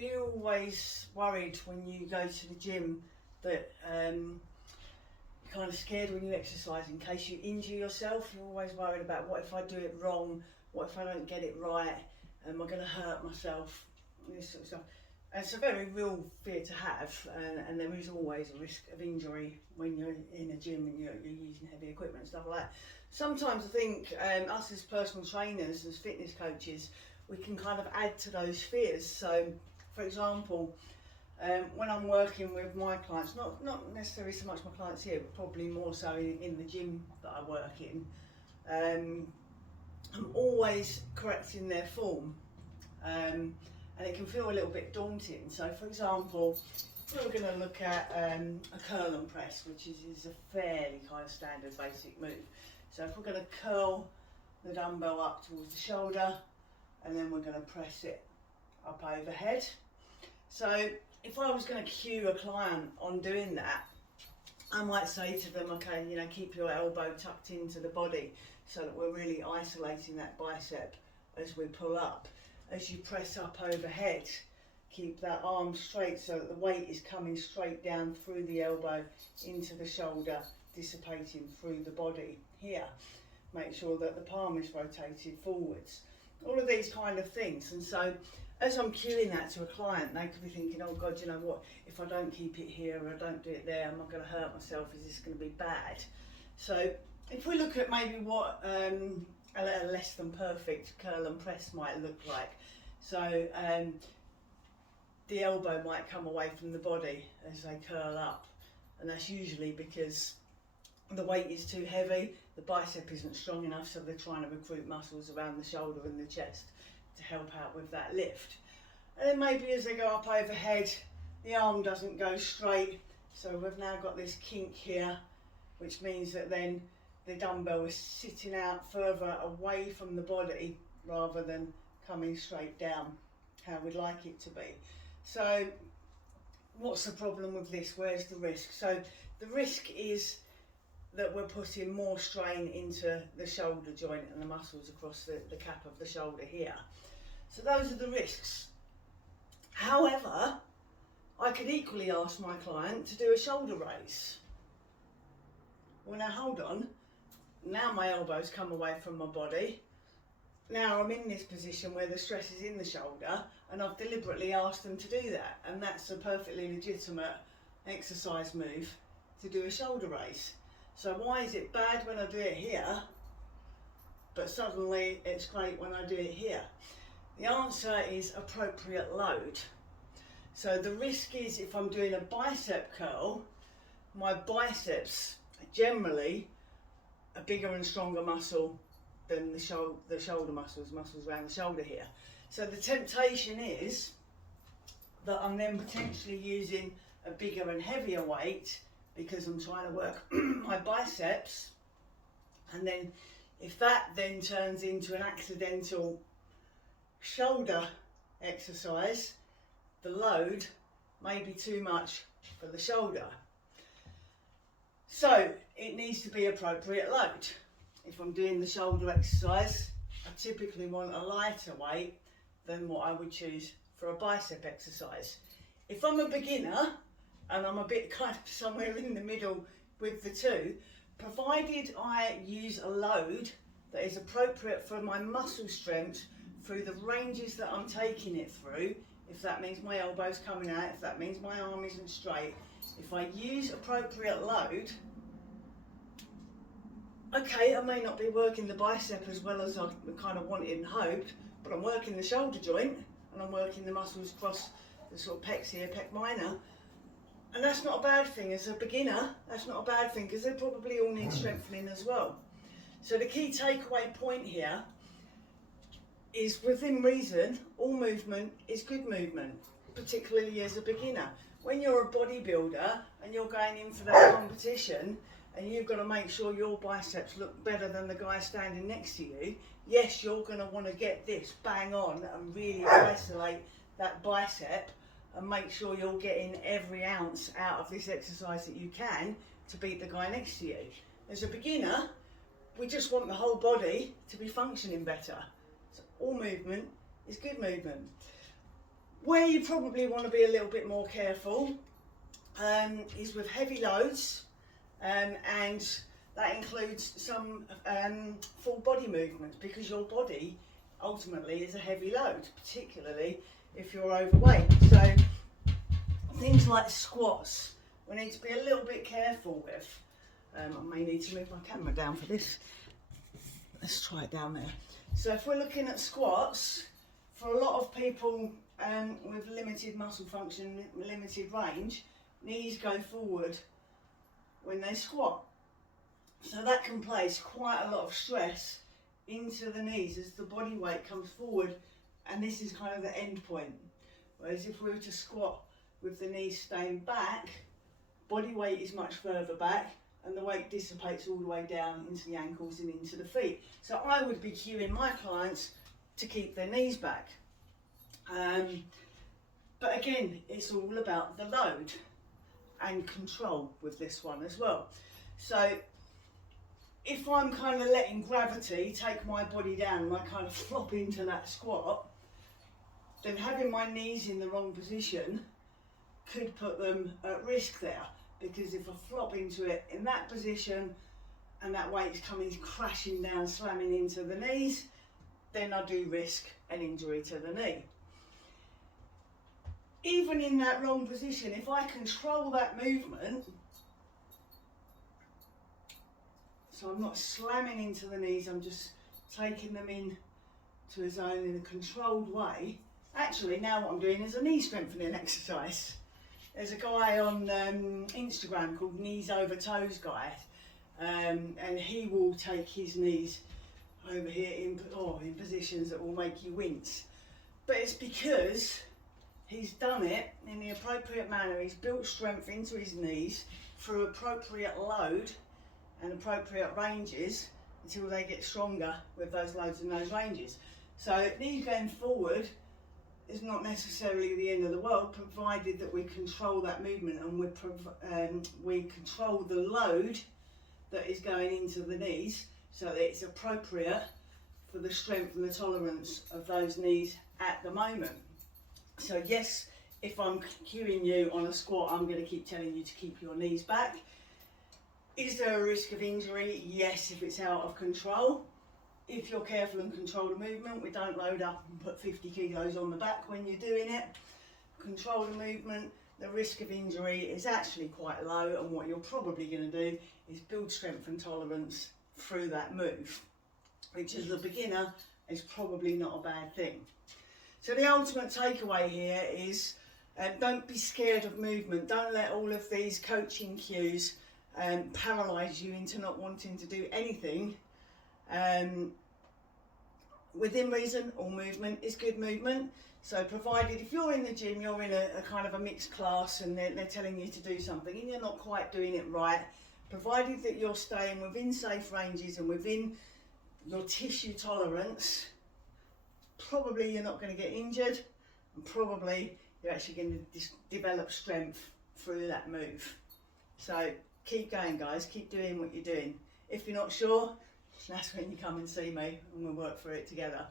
you always worried when you go to the gym that you're kind of scared when you exercise in case you injure yourself? You're always worried about, what if I do it wrong? What if I don't get it right? Am I going to hurt myself? This sort of stuff. And it's a very real fear to have, and there is always a risk of injury when you're in a gym and you're using heavy equipment and stuff like that. Sometimes I think us as personal trainers, as fitness coaches, we can kind of add to those fears. So, for example, when I'm working with my clients, not necessarily so much my clients here, but probably more so in the gym that I work in, I'm always correcting their form. And it can feel a little bit daunting. So, for example, we're going to look at a curl and press, which is a fairly kind of standard basic move. So if we're going to curl the dumbbell up towards the shoulder, and then we're going to press it up overhead. So if I was going to cue a client on doing that, I might say to them, okay, you know, keep your elbow tucked into the body so that we're really isolating that bicep as we pull up. As you press up overhead, keep that arm straight so that the weight is coming straight down through the elbow into the shoulder, dissipating through the body here. Make sure that the palm is rotated forwards. All of these kind of things. And so as I'm cueing that to a client, they could be thinking, oh God, you know what, if I don't keep it here or I don't do it there, am I going to hurt myself? Is this going to be bad? So if we look at maybe what a less than perfect curl and press might look like. So the elbow might come away from the body as they curl up, and that's usually because the weight is too heavy, the bicep isn't strong enough, so they're trying to recruit muscles around the shoulder and the chest to help out with that lift. And then maybe as they go up overhead, the arm doesn't go straight, so we've now got this kink here, which means that then the dumbbell is sitting out further away from the body rather than coming straight down how we'd like it to be. So what's the problem with this? Where's the risk? So the risk is that we're putting more strain into the shoulder joint and the muscles across the cap of the shoulder here. So those are the risks. However, I could equally ask my client to do a shoulder raise. Well, now hold on. Now my elbows come away from my body. Now I'm in this position where the stress is in the shoulder, and I've deliberately asked them to do that, and that's a perfectly legitimate exercise move to do a shoulder raise. So why is it bad when I do it here, but suddenly it's great when I do it here? The answer is appropriate load. So the risk is, if I'm doing a bicep curl, my biceps are generally a bigger and stronger muscle than the shoulder muscles around the shoulder here. So the temptation is that I'm then potentially using a bigger and heavier weight because I'm trying to work my biceps, and then if that then turns into an accidental shoulder exercise, the load may be too much for the shoulder. So it needs to be appropriate load. If I'm doing the shoulder exercise, I typically want a lighter weight than what I would choose for a bicep exercise. If I'm a beginner and I'm a bit kind of somewhere in the middle with the two, provided I use a load that is appropriate for my muscle strength through the ranges that I'm taking it through, if that means my elbow's coming out, if that means my arm isn't straight, if I use appropriate load, okay, I may not be working the bicep as well as I kind of wanted and hoped, but I'm working the shoulder joint and I'm working the muscles across the sort of pecs here, pec minor, and that's not a bad thing. As a beginner, that's not a bad thing because they probably all need strengthening as well. So the key takeaway point here is, within reason, all movement is good movement, particularly as a beginner. When you're a bodybuilder and you're going in for that competition and you've got to make sure your biceps look better than the guy standing next to you, yes, you're going to want to get this bang on and really isolate that bicep and make sure you're getting every ounce out of this exercise that you can to beat the guy next to you. As a beginner, we just want the whole body to be functioning better. So all movement is good movement. Where you probably want to be a little bit more careful is with heavy loads, and that includes some full body movements, because your body ultimately is a heavy load, particularly if you're overweight. So things like squats, we need to be a little bit careful with. I may need to move my camera down for this. Let's try it down there. So if we're looking at squats, for a lot of people with limited muscle function, limited range, knees go forward when they squat. So that can place quite a lot of stress into the knees as the body weight comes forward, and this is kind of the end point. Whereas if we were to squat with the knees staying back, body weight is much further back, and the weight dissipates all the way down into the ankles and into the feet. So I would be cueing my clients to keep their knees back. But again, it's all about the load and control with this one as well. So if I'm kind of letting gravity take my body down and I kind of flop into that squat, then having my knees in the wrong position could put them at risk there. Because if I flop into it in that position and that weight's coming crashing down, slamming into the knees, then I do risk an injury to the knee. Even in that wrong position, if I control that movement, so I'm not slamming into the knees, I'm just taking them in to a zone in a controlled way. Actually, now what I'm doing is a knee strengthening exercise. There's a guy on Instagram called Knees Over Toes Guy, and he will take his knees over here in positions that will make you wince. But it's because he's done it in the appropriate manner. He's built strength into his knees through appropriate load and appropriate ranges until they get stronger with those loads and those ranges. So knees going forward is not necessarily the end of the world, provided that we control that movement and we control the load that is going into the knees so that it's appropriate for the strength and the tolerance of those knees at the moment. So yes, if I'm cueing you on a squat, I'm going to keep telling you to keep your knees back. Is there a risk of injury? Yes, if it's out of control. If you're careful and control the movement, we don't load up and put 50 kilos on the back when you're doing it. Control the movement, the risk of injury is actually quite low, and what you're probably going to do is build strength and tolerance through that move, which as a beginner is probably not a bad thing. So the ultimate takeaway here is don't be scared of movement. Don't let all of these coaching cues paralyse you into not wanting to do anything. Within reason, all movement is good movement. So provided if you're in the gym, you're in a kind of a mixed class and they're telling you to do something and you're not quite doing it right, provided that you're staying within safe ranges and within your tissue tolerance, probably you're not going to get injured, and probably you're actually going to develop strength through that move. So keep going, guys, keep doing what you're doing. If you're not sure, that's when you come and see me and we'll work through it together.